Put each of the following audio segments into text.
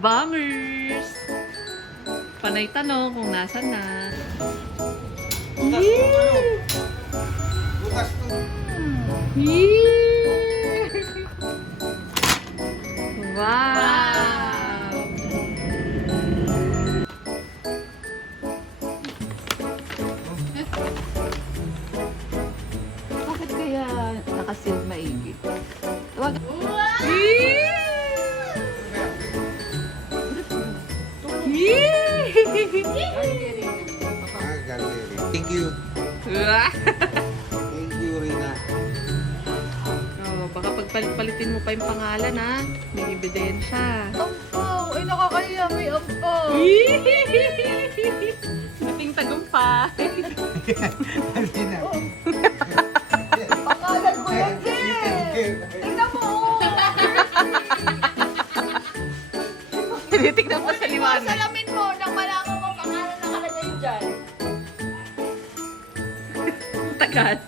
Bangers! Panay tanong kung nasan na. Bukas to. Wow! Bakit kaya nakasil maigi? Wag. Galeri. Thank you. Thank you, Rina. Oh, baka pagpalit-palitin mo pa yung pangalan, ha? May ebidensya. Ampaw! Ay, nakakaya. May ampaw. Buting tagumpay. Rina. Pangalan ko yan, Jen! Tingnan mo! Tinitignan mo sa liwanag. Salamin mo nang malaman mo pangalan nakalagay dyan. Tagal.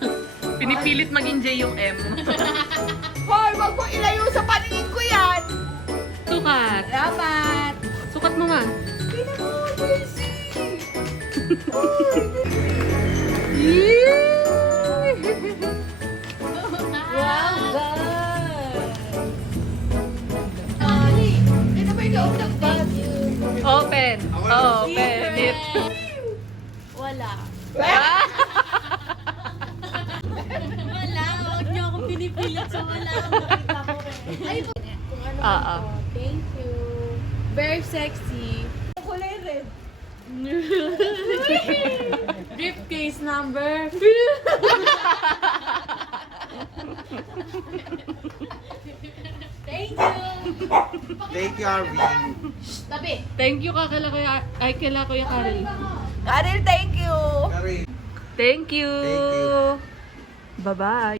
Pinipilit maging J yung M. Hoy, wag mo ilayo sa paningin ko yan! Sukat. Salamat! Sukat mo nga. Tingnan mo, Daisy! Wow, God! Ali, ito ba yung loob ng bag? Open. Open it. Wala. Ah! Wala, huwag niyo akong pinipilit sa wala. Makita ko rin. Ay, kung ano Oo. ito. Thank you. Very sexy. Kulay red. Briefcase number. Thank you. Thank you, Arvin. Tabi. Thank you kila Kuya Karel. Karel, thank you. Kari. Thank you. Thank you. Bye-bye.